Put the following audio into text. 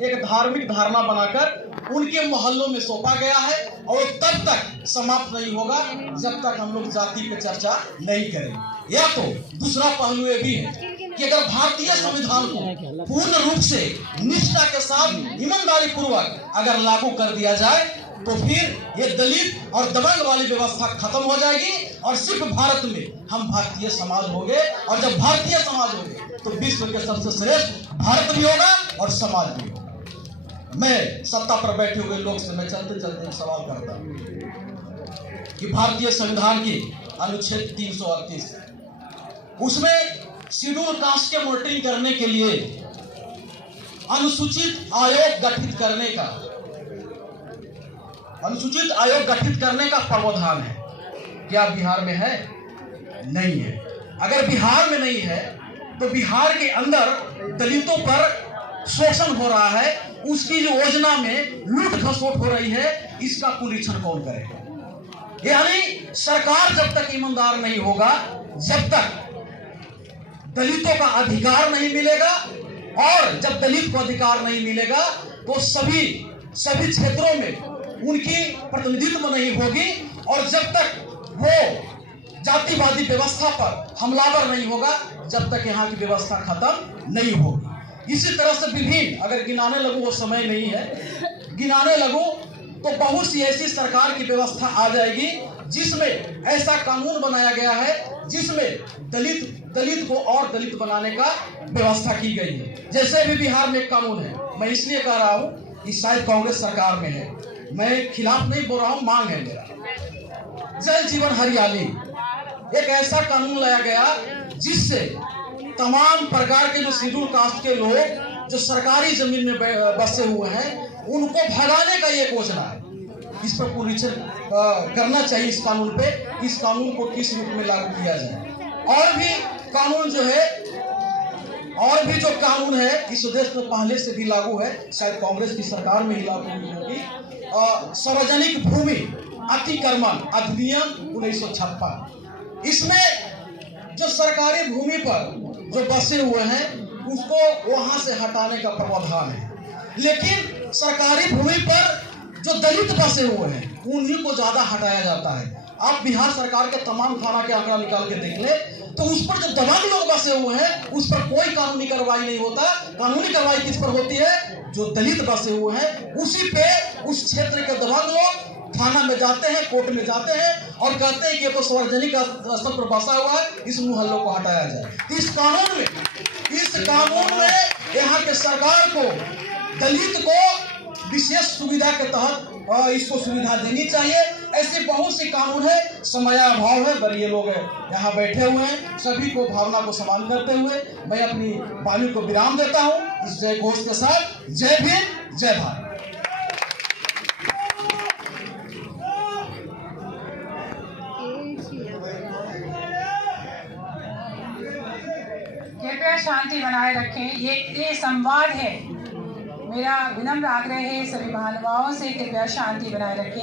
एक धार्मिक धारणा बनाकर उनके मोहल्लों में सौंपा गया है और तब तक समाप्त नहीं होगा जब तक हम लोग जाति पे चर्चा नहीं करेंगे। या तो दूसरा पहलू ये भी है कि अगर भारतीय संविधान को पूर्ण रूप से निष्ठा के साथ ईमानदारी पूर्वक अगर लागू कर दिया जाए तो फिर ये दलित और दबंग वाली व्यवस्था खत्म हो जाएगी और सिर्फ भारत में हम भारतीय समाज होंगे। और जब भारतीय समाज होंगे तो विश्व के सबसे श्रेष्ठ भारत भी होगा और समाज भी होगा। मैं सत्ता पर बैठे हुए लोग से मैं चलते चलते सवाल करता हूं कि भारतीय संविधान की अनुच्छेद 338 उसमें शेड्यूल कास्ट के मॉनिटरिंग करने के लिए अनुसूचित आयोग गठित करने का प्रावधान है। क्या बिहार में है? नहीं है। अगर बिहार में नहीं है तो बिहार के अंदर दलितों पर शोषण हो रहा है, उसकी जो योजना में लूट खसोट हो रही है, इसका पुनरीक्षण कौन करेगा? यानी सरकार जब तक ईमानदार नहीं होगा, जब तक दलितों का अधिकार नहीं मिलेगा, और जब दलित को अधिकार नहीं मिलेगा तो सभी क्षेत्रों में उनकी प्रतिनिधित्व नहीं होगी, और जब तक वो जातिवादी व्यवस्था पर हमलावर नहीं होगा, जब तक यहाँ की व्यवस्था खत्म नहीं होगी। इसी तरह से विभिन्न, अगर गिनाने लगूं वो समय नहीं है, गिनाने लगूं तो बहुत सी ऐसी सरकार की व्यवस्था आ जाएगी जिसमें ऐसा कानून बनाया गया है जिसमें दलित को और दलित बनाने का व्यवस्था की गई है। जैसे भी बिहार में एक कानून है, मैं इसलिए कह रहा हूं कि शायद कांग्रेस सरकार में है, मैं खिलाफ नहीं बोल रहा हूं, मांग है मेरा। जल जीवन हरियाली एक ऐसा कानून लाया गया जिससे तमाम प्रकार के जो शेड्यूल कास्ट के लोग जो सरकारी जमीन में बसे हुए हैं उनको भगाने का ये योजना है। इस पर पुनरीक्षण करना चाहिए इस कानून पे, इस कानून को किस रूप में लागू किया जाए। और भी कानून जो है, और भी जो कानून है इस देश में पहले से भी लागू है, शायद कांग्रेस की सरकार में ही लागू हुई होगी। सार्वजनिक भूमि अतिक्रमण अधिनियम 1956, इसमें जो सरकारी भूमि पर जो बसे हुए हैं उसको वहां से हटाने का प्रावधान है, लेकिन सरकारी भूमि पर जो दलित बसे हुए हैं उन्हीं को ज्यादा हटाया जाता है। आप बिहार सरकार के तमाम थाना के आंकड़ा निकाल के देख ले तो उस पर जो दबंग लोग बसे हुए हैं उस पर कोई कानूनी कार्रवाई नहीं होता। कानूनी कार्रवाई किस पर होती है? जो दलित बसे हुए हैं उसी पे उस क्षेत्र के दबंग लोग थाना में जाते हैं, कोर्ट में जाते हैं और कहते हैं कि ये तो सार्वजनिक स्थल पर बसा हुआ है, इस मोहल्लों को हटाया जाए। इस कानून में यहाँ के सरकार को दलित को विशेष सुविधा के तहत इसको सुविधा देनी चाहिए। ऐसे बहुत से कानून है, समय अभाव है, पर ये लोग यहाँ बैठे हुए हैं। सभी को भावना को सम्मान करते हुए मैं अपनी वाणी को विराम देता हूँ इस जय घोष के साथ। जय भीम, जय भारत। कृपया शांति बनाए रखें। ये संवाद है। मेरा विनम्र आग्रह है सभी महानुभावों से, कृपया शांति बनाए रखें।